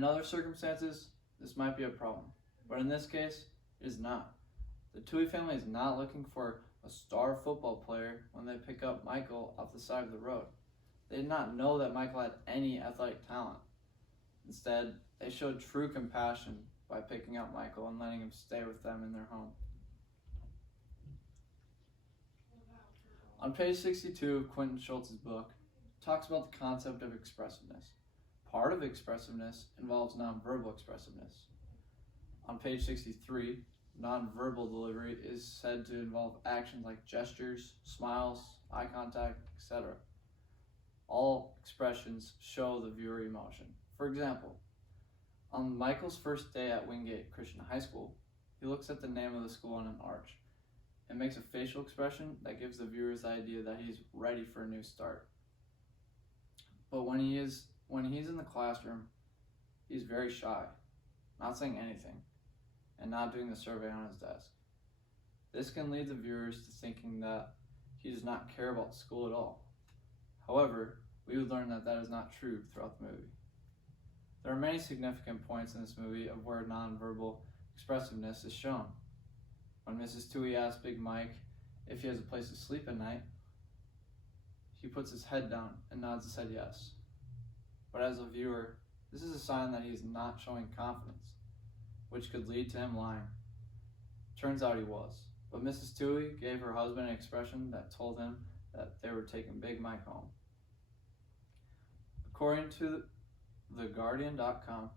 In other circumstances, this might be a problem, but in this case, it is not. The Tui family is not looking for a star football player when they pick up Michael off the side of the road. They did not know that Michael had any athletic talent. Instead, they showed true compassion by picking up Michael and letting him stay with them in their home. On page 62 of Quentin Schultz's book, it talks about the concept of expressiveness. Part of expressiveness involves nonverbal expressiveness. On page 63, nonverbal delivery is said to involve actions like gestures, smiles, eye contact, etc. All expressions show the viewer emotion. For example, on Michael's first day at Wingate Christian High School, he looks at the name of the school on an arch and makes a facial expression that gives the viewers the idea that he's ready for a new start. But when he's in the classroom, he's very shy, not saying anything, and not doing the survey on his desk. This can lead the viewers to thinking that he does not care about school at all. However, we would learn that that is not true throughout the movie. There are many significant points in this movie of where nonverbal expressiveness is shown. When Mrs. Tui asks Big Mike if he has a place to sleep at night, he puts his head down and nods his head yes. But as a viewer, this is a sign that he is not showing confidence, which could lead to him lying. Turns out he was, but Mrs. Tui gave her husband an expression that told him that they were taking Big Mike home. According to TheGuardian.com,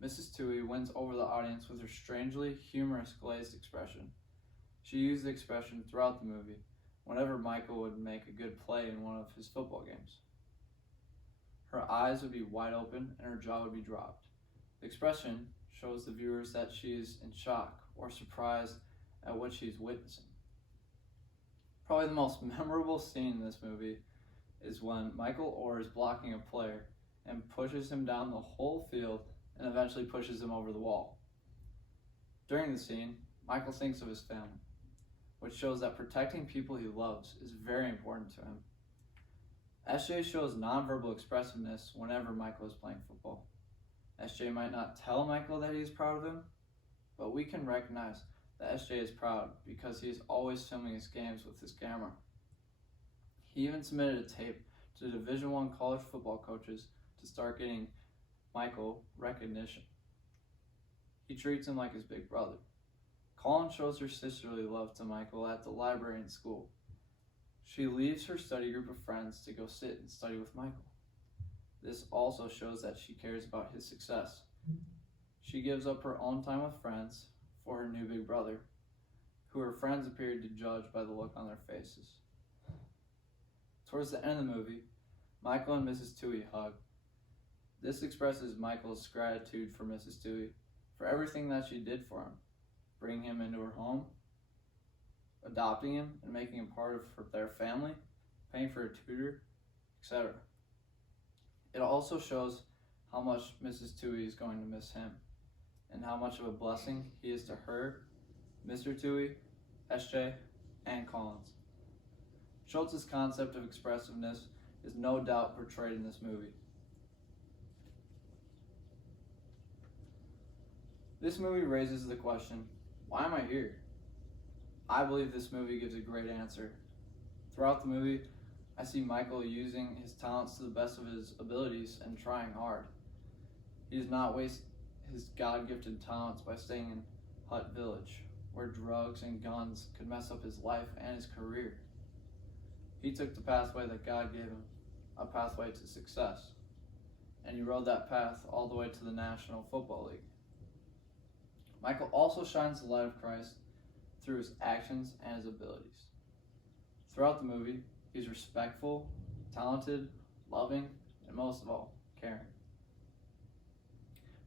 Mrs. Tui wins over the audience with her strangely humorous glazed expression. She used the expression throughout the movie whenever Michael would make a good play in one of his football games. Her eyes would be wide open and her jaw would be dropped. The expression shows the viewers that she is in shock or surprised at what she is witnessing. Probably the most memorable scene in this movie is when Michael Orr is blocking a player and pushes him down the whole field and eventually pushes him over the wall. During the scene, Michael thinks of his family, which shows that protecting people he loves is very important to him. SJ shows nonverbal expressiveness whenever Michael is playing football. SJ might not tell Michael that he is proud of him, but we can recognize that SJ is proud because he is always filming his games with his camera. He even submitted a tape to Division I college football coaches to start getting Michael recognition. He treats him like his big brother. Colin shows her sisterly love to Michael at the library in school. She leaves her study group of friends to go sit and study with Michael. This also shows that she cares about his success. She gives up her own time with friends for her new big brother, who her friends appeared to judge by the look on their faces. Towards the end of the movie, Michael and Mrs. Tui hug. This expresses Michael's gratitude for Mrs. Tui for everything that she did for him, bringing him into her home, adopting him and making him part of their family, paying for a tutor, etc. It also shows how much Mrs. Tui is going to miss him and how much of a blessing he is to her, Mr. Tui, SJ, and Collins. Schultz's concept of expressiveness is no doubt portrayed in this movie. This movie raises the question, why am I here? I believe this movie gives a great answer. Throughout the movie, I see Michael using his talents to the best of his abilities and trying hard. He does not waste his God-gifted talents by staying in Hut Village, where drugs and guns could mess up his life and his career. He took the pathway that God gave him, a pathway to success, and he rode that path all the way to the National Football League. Michael also shines the light of Christ through his actions and his abilities. Throughout the movie, he's respectful, talented, loving, and most of all, caring.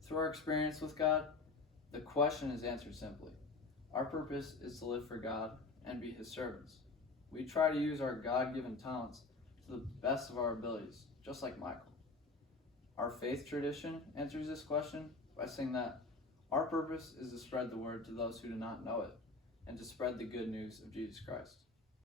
Through our experience with God, the question is answered simply. Our purpose is to live for God and be His servants. We try to use our God-given talents to the best of our abilities, just like Michael. Our faith tradition answers this question by saying that our purpose is to spread the word to those who do not know it, and to spread the good news of Jesus Christ.